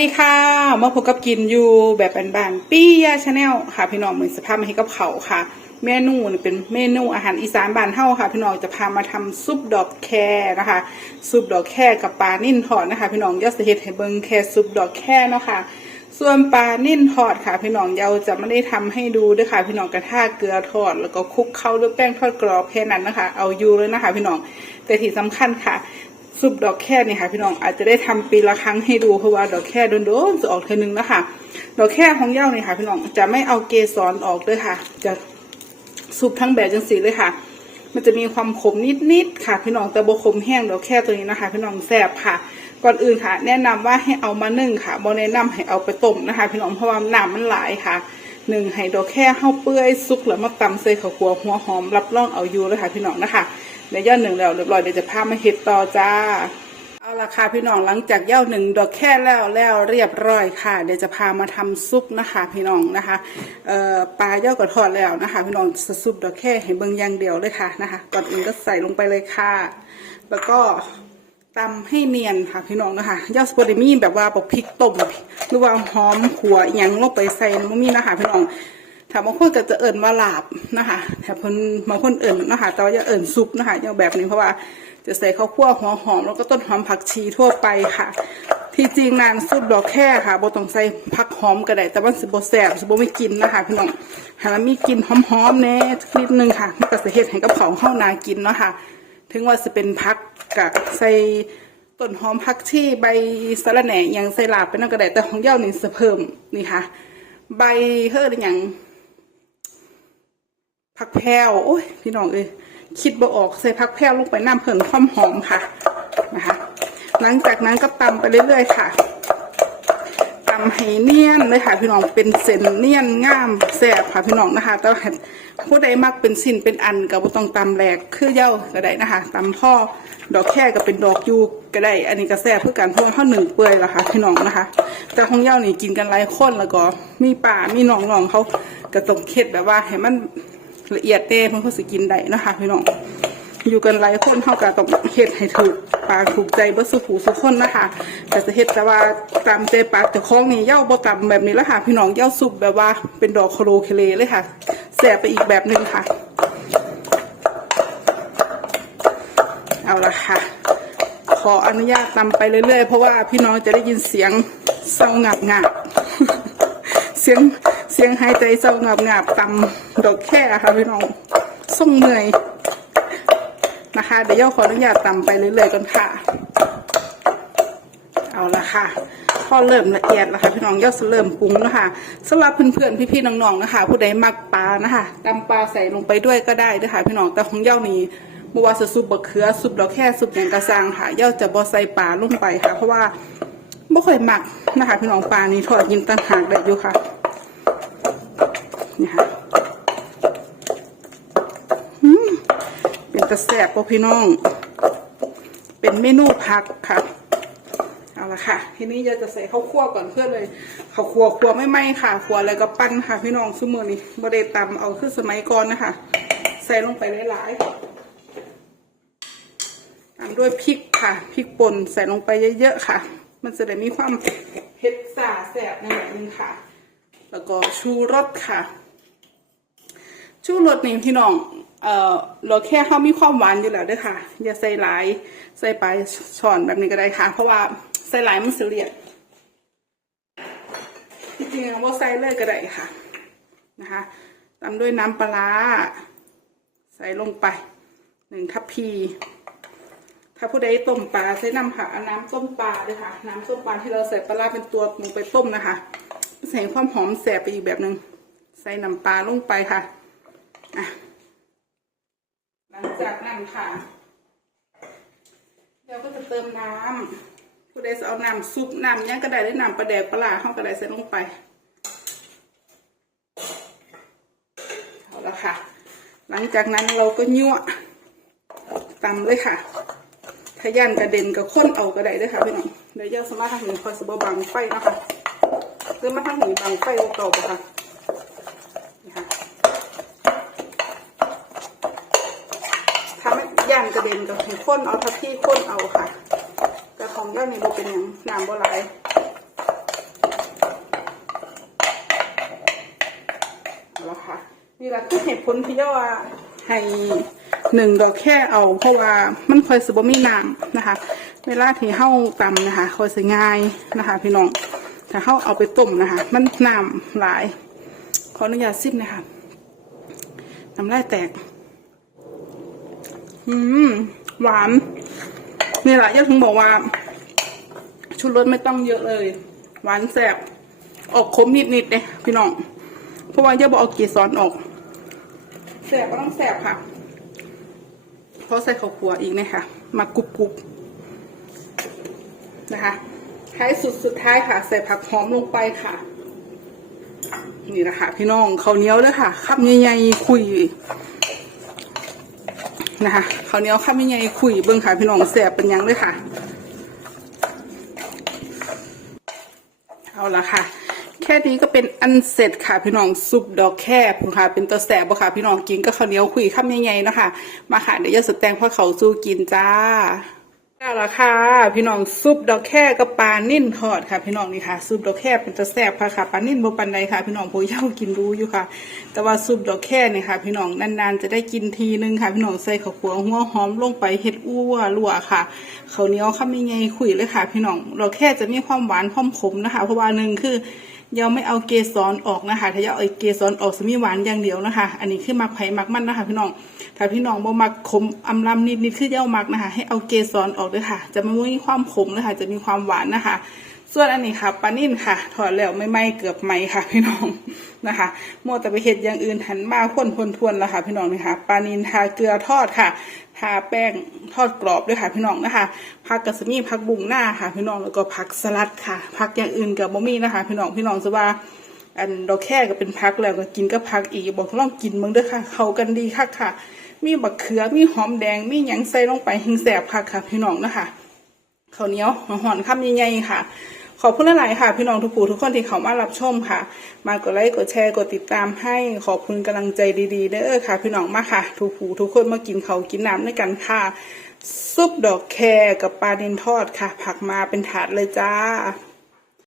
ดีค่ะมาพบกับกินอยู่แบบบานๆปี้ยาชาแนลค่ะพี่น้องเหมือนสภาพมาให้กับเขาค่ะ เมนูเป็นเมนูอาหารอีสานบ้านเฮาค่ะ พี่น้องจะพามาทำซุปดอกแคนะคะ ซุปดอกแคกับปลานิ่นทอดนะคะ พี่น้องยอดสเฮ็ดให้เบิ่งแค่ซุปดอกแคเนาะค่ะ ส่วนปลานิ่นทอดค่ะ พี่น้องเราจะไม่ได้ทำให้ดูด้วยค่ะ พี่น้องกระทาเกลือทอด แล้วก็คลุกเข้าด้วยแป้งทอดกรอบแค่นั้นนะคะ เอาอยู่เลยนะคะ พี่น้องแต่ที่สำคัญค่ะ ซุปดอกแค่เนี่ยค่ะพี่น้องอาจจะได้ทำปีละครั้งให้ดูเพราะว่าดอกแค่โดนๆจะออกเทอนึงนะคะดอกแค่ของเย้าเนี่ยค่ะพี่น้องจะไม่เอาเกสรออกด้วยค่ะ จะซุปทั้งแบบจังสีเลยค่ะ มันจะมีความขมนิดๆค่ะ พี่น้องแต่บขมแห้งดอกแค่ตัวนี้นะคะ พี่น้องแซ่บค่ะ ก่อนอื่นค่ะ แนะนำว่าให้เอามานึ่งค่ะบอแนะนำให้เอาไปต้มนะคะ พี่น้องเพราะว่าน้ำมันหลายค่ะหนึ่งให้ดอกแค่เข้าเปื่อยซุกแล้วมาตำใส่ข้าวคั่วหัวหอมรับรองเอาอยู่เลยค่ะพี่น้องนะคะ ในย่อหนึ่งแล้วเรียบร้อยเดี๋ยวจะพามาเฮ็ดต่อจ้าเอาละค่ะพี่น้องหลังจากย่าหนึ่งดอกแค่แล้วแล้วเรียบร้อยค่ะ เดี๋ยวจะพามาทำซุปนะคะพี่น้องนะคะปลาย่ากระทอดแล้วนะคะ พี่น้องซุปดอกแค่ให้เบิ่งอย่างเดียวเลยค่ะนะคะก่อนอื่นก็ใส่ลงไปเลยค่ะ แล้วก็ตำให้เนียนค่ะพี่น้องนะคะย่าสปอดมีแบบว่าปกพริกต้มหรือว่าหอมขัวอหยังลงไปใส่ในมมีนะคะพี่น้อง ถ้าบางคนก็จะเอิ่นว่าลาบนะคะแต่เพิ่นบางคนเอิ่นนะคะแต่ว่าอย่าเอิ่นซุปนะคะอย่าแบบนี้เพราะว่าจะใส่ข้าวคั่วหัวหอมแล้วก็ต้นหอมผักชีทั่วไปค่ะ ที่จริงนานซุปดอกแค่ค่ะโบต้องใส่ผักหอมก็ได้แต่ว่าสิบ่แซ่บสิบ่ไม่กินนะคะพี่น้องหามีกินหอมๆแน่นิดนึงค่ะมันก็สิเฮ็ดให้กับของเฮาวนากินเนาะค่ะ ถึงว่าสิเป็นผักกับใส่ต้นหอมผักชีใบสะระแหน่อหยังใส่ลาบไปนั่นก็ได้แต่ของเย้านี่สิเพิ่มนี่ค่ะ ใบเฮ็ดอหยัง ผักแพรวโอ้ยพี่น้องเอ้ยคิดบ่ออกใส่ผักแพรวลงไปน้ำเพิ่มความหอมค่ะนะคะ หลังจากนั้นก็ตำไปเรื่อยๆค่ะตำให้เนียนเลยค่ะ พี่น้องเป็นเส้นเนียนงามแซ่บค่ะพี่น้องนะคะ แต่ผู้ใดมักเป็นสิ้นเป็นอันก็บ่ต้องตำแหลกคือเย้าก็ได้นะคะตำพ่อดอกแค่ก็เป็นดอกยูก็ได้ อันนี้ก็แซ่บเพื่อกันเพราะว่าข้าวหนึ่งเปื่อยละค่ะพี่น้องนะคะ แต่ของเย้านี่กินกันหลายคนแล้วก็มีป่ามีน้องๆเขาก็ต้องเค็ดแบบว่าให้มัน ละเอียดเต้เพิ่นก็สิกินได้นะคะพี่น้องอยู่กันหลายคนเท่ากับต้องเฮ็ดให้ถูกปากถูกใจเบ่สุขูสุขคนนะคะแต่จะเฮ็ดแต่ว่าตามใจปากเจ้าของนี่เย้าบ่ตำแบบนี้แล้วค่ะพี่น้องเย้าสุกแบบว่าเป็นดอกโคโลเคเลเลยค่ะแสบไปอีกแบบหนึ่งค่ะ เอาละค่ะ ขออนุญาตตำไปเรื่อยๆ เพราะว่าพี่น้องจะได้ยินเสียงเศร้างับงับเสียง เสียงหายใจเศร้างับงับตำดอกแค่ค่ะพี่น้องส่งเหนื่อยนะคะ เดี๋ยวย่าขออนุญาตตำไปเรื่อยๆก่อนค่ะ เอาละค่ะพอเริ่มละเอียดแล้วค่ะพี่น้องย่าจะเริ่มปรุงแล้วค่ะสำหรับเพื่อนๆพี่ๆน้องๆนะคะ ผู้ใดมักปลานะคะตำปลาใส่ลงไปด้วยก็ได้ด้วยค่ะพี่น้องแต่ของย่านี่บัวาจะซุปบะเขือซุปดอกแค่ซุปอย่างกระซังค่ะย่าจะบ่ใส่ปลาลงไปค่ะ เพราะว่าไม่ค่อยมักนะคะ พี่น้องปลานี่ทอดกินต่างหากได้อยู่ค่ะ นี่ค่ะเป็นตะแสบพี่น้อง เป็นเมนูผักค่ะ เอาละค่ะ ทีนี้จะจะใส่ข้าวคั่วก่อนเพื่อเลยข้าวคั่วคั่วไม่ไหม้ค่ะคั่วอะไรก็ปั้นค่ะ พี่น้องซุมือนี้บไดตำเอาคือสมัยก่อนนะคะ ใส่ลงไปหลายๆตามด้วยพริกค่ะพริกป่นใส่ลงไปเยอะๆค่ะ มันจะได้มีความเผ็ดซ่าแสบในแบบนึงค่ะ แล้วก็ชูรสค่ะ ชูรสนี่พี่น้องเอ่อเราแค่เขามีความหวานอยู่แล้วด้วยค่ะ อย่าใส่หลาย ใส่ไปช้อนแบบนี้ก็ได้ค่ะ เพราะว่าใส่หลายมันเสียเลียดจริงๆว่าใส่เลยก็ได้ค่ะนะคะตามด้วยน้ำปลาใส่ลงไปหนึ่งทัพพี ถ้าผู้ใดต้มปลาใช้น้ำค่ะเอาน้ำต้มปลาด้วยค่ะ น้ำต้มปลาที่เราใส่ปลาเป็นตัวลงไปต้มนะคะใส่ความหอมแสบไปอีกแบบหนึ่งใส่น้ำปลาลงไปค่ะ หลังจากนั้นค่ะเราก็จะเติมน้ำผู้ใดจะเอาน้ำซุปน้ำยังกระไดหรือน้ำปลาแดกปลาร้าเข้ากระไดใส่ลงไปเอาละค่ะ หลังจากนั้นเราก็ยั่วตำเลยค่ะทะยานกระเด็นกับข้นเอากระไดด้วยค่ะพี่น้องเดี๋ยวยอะสมาทางหนึ่งคอยสบบังไฟนะคะเติมมาทางหนึ่งบังไฟเก่าๆค่ะ จะเด็นก็ให้ข้นเอาทับที่ข้นเอาค่ะแต่ของย่นี้มันเป็นอย่างน้ำบัวไหลแล้ค่ะนี่แหละคือเหตุผลที่ย่อ่าให้หนึ่งดอกแค่เอา เพราะว่ามันคอยสบมีน้ำนะคะ เวลาที่เข้าตำนะคะคอยสง่ายนะคะ พี่น้องถ้าเข้าเอาไปต้มนะคะ มันน้ำหลาย ขออนุญาตซิมนะคะน้ำลายแตก อืม หวาน นี่แหละย่าถึงบอกว่า ชุดรสไม่ต้องเยอะเลย หวานแสบ ออกขมนิดๆเนี่ยพี่น้อง เพราะว่าย่าบอกเอาเกสรออก แสบก็ต้องแสบค่ะ เพราะใส่ข้าวคั่วอีกเนี่ยค่ะ มากรุบกรุบนะคะท้ายสุดสุดท้ายค่ะ ใส่ผักหอมลงไปค่ะ นี่แหละค่ะพี่น้องเขาเหนียวเลยค่ะคำใหญ่ๆคุย นะคะข้าวเหนียวข้ามิไงคุยเบิ้งค่ะพี่น้องแสบเป็นยังเลยค่ะ เอาละค่ะ แค่นี้ก็เป็นอันเสร็จค่ะพี่น้องซุปดอกแคบค่ะ เป็นตัวแสบบ่ค่ะพี่น้องกินก็ข้าวเหนียวคุยข้ามใหญ่ๆนะคะมาค่ะเดี๋ยวจะสดแตงพ่อเขาสู้กินจ้า เอาละค่ะพี่น้องซุปดอกแค่กับปลานิ่นทอดค่ะ พี่น้องนี่ค่ะซุปดอกแค่เป็นตัวแสบค่ะค่ะปลานิ่นบ่ปันใดค่ะ พี่น้องผู้เย่ากินรู้อยู่ค่ะ แต่ว่าซุปดอกแค่เนี่ยค่ะ พี่น้องนานๆจะได้กินทีนึงค่ะ พี่น้องใส่ข้าวคั่วหัวหอมลงไปเฮ็ดอ้วลัวค่ะข้าวเหนียวข้ามใหญ่ๆคุยเลยค่ะ พี่น้องดอกแค่จะมีความหวานความขมนะคะ เพราะว่าหนึ่งคือ ยังไม่เอาเกสรออกนะคะ ถ้าจะเอาเกสรออกสมีหวานอย่างเดียวนะคะ อันนี้คือมักไผ่มักมันนะคะ พี่น้อง ถ้าพี่น้องบ่มักขมอำลำนิดนิดคือเย้ามักนะคะ ให้เอาเกสรออกด้วยค่ะ จะไม่มีความขมนะคะ จะมีความหวานนะคะ ส่วนอันนี้ค่ะปลานิ่นค่ะ ถอดแล้วไม่ไหมเกือบไหมค่ะพี่น้องนะคะมัวแต่ไปเห็ดอย่างอื่นหันมาพ่นพนทวนแล้วค่ะ พี่น้องนะคะปลานิ่นทาเกลือทอดค่ะ ทาแป้งทอดกรอบด้วยค่ะ พี่น้องนะคะผักกระสมีผักบุ้งหน้าค่ะ พี่น้องแล้วก็ผักสลัดค่ะผักอย่างอื่นกับบะมี่นะคะ พี่น้องพี่น้องจะว่าอันดอกแค่ก็เป็นพักแล้วก็กินก็พักอีกบอกลองกินมึงด้อค่ะ เขากันดีค่ะค่ะ มีบักเขือมีหอมแดงมีหยังใส่ลงไปหิงแสบค่ะค่ะ พี่น้องนะคะข้าวเหนียวหอนคำใหญ่ๆค่ะ ขอบคุณหลาย ๆ ค่ะ พี่น้องทุกผู้ทุกคนที่เข้ามารับชมค่ะ มากดไลค์กดแชร์กดติดตามให้ขอบคุณกำลังใจดีๆเด้อค่ะ พี่น้องมาค่ะ ทุกผู้ทุกคนมากินเขากินน้ำด้วยกันค่ะ ซุปดอกแครกับปลาเนนทอดค่ะ ผักมาเป็นถาดเลยจ้า